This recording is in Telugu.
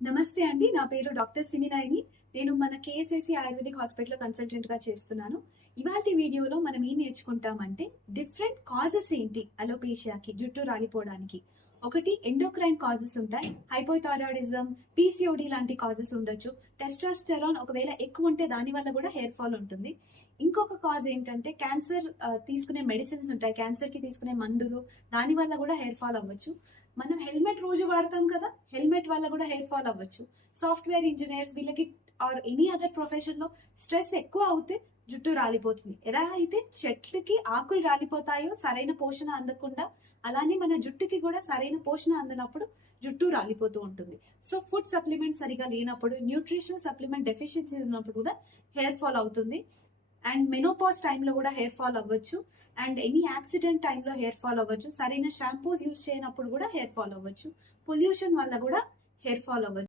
నమస్తే అండి. నా పేరు డాక్టర్ సిమినాయిని. నేను మన కేఎస్ఐసి ఆయుర్వేదిక్ హాస్పిటల్ కన్సల్టెంట్ గా చేస్తున్నాను. ఇవాల్టి వీడియోలో మనం ఏం నేర్చుకుంటామంటే డిఫరెంట్ కాజెస్ ఏంటి అలోపేషియాకి, జుట్టు రాలిపోవడానికి. ఒకటి ఎండోక్రైన్ కాజెస్ ఉంటాయి. హైపోథైరాయిడిజం, పీసీఓడి లాంటి కాజెస్ ఉండొచ్చు. టెస్టోస్టెరాన్ ఒకవేళ ఎక్కువ ఉంటే దాని వల్ల కూడా హెయిర్ ఫాల్ ఉంటుంది. ఇంకొక కాజ్ ఏంటంటే క్యాన్సర్ తీసుకునే మెడిసిన్స్ ఉంటాయి. క్యాన్సర్ కి తీసుకునే మందులు, దాని వల్ల కూడా హెయిర్ ఫాల్ అవ్వచ్చు. మనం హెల్మెట్ రోజు వాడతాం కదా, హెల్మెట్ వల్ల కూడా హెయిర్ ఫాల్ అవ్వచ్చు. సాఫ్ట్వేర్ ఇంజనీర్స్ వీళ్ళకి ఆర్ ఎనీ అదర్ ప్రొఫెషన్ లో స్ట్రెస్ ఎక్కువ అవుతే జుట్టు రాలిపోతుంది. ఎలా అయితే చెట్లకి ఆకులు రాలిపోతాయో సరైన పోషణ అందకుండా, అలానే మన జుట్టుకి కూడా సరైన పోషణ అందనప్పుడు జుట్టు రాలిపోతూ ఉంటుంది. సో ఫుడ్ సప్లిమెంట్ సరిగా లేనప్పుడు, న్యూట్రిషనల్ సప్లిమెంట్ డెఫిషియన్సీ ఉన్నప్పుడు కూడా హెయిర్ ఫాల్ అవుతుంది. అండ్ మెనోపాజ్ టైంలో కూడా హెయిర్ ఫాల్ అవ్వచ్చు. అండ్ ఎనీ యాక్సిడెంట్ టైంలో హెయిర్ ఫాల్ అవ్వచ్చు. సరైన షాంపూస్ యూజ్ చేయనప్పుడు కూడా హెయిర్ ఫాల్ అవ్వచ్చు. పొల్యూషన్ వల్ల కూడా హెయిర్ ఫాల్ అవ్వచ్చు.